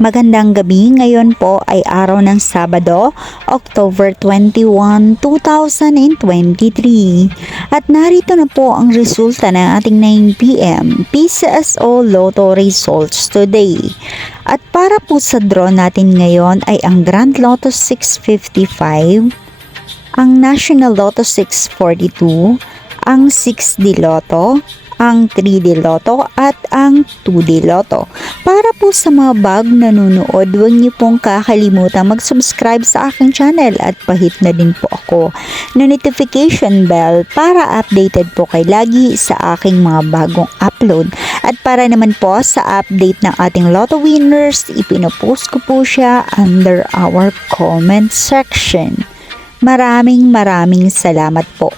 Magandang gabi, ngayon po ay araw ng Sabado, October 21, 2023. At narito na po ang resulta ng ating 9pm PCSO Lotto results today. At para po sa draw natin ngayon ay ang Grand Lotto 655, ang National Lotto 642, ang 6D Lotto, ang 3D Lotto at ang 2D Lotto. Para po sa mga bago nanonood, huwag niyo pong kakalimutan mag-subscribe sa aking channel at pahit na din po ako na notification bell para updated po kayo lagi sa aking mga bagong upload. At para naman po sa update ng ating Lotto winners, ipinopost ko po siya under our comment section. Maraming salamat po.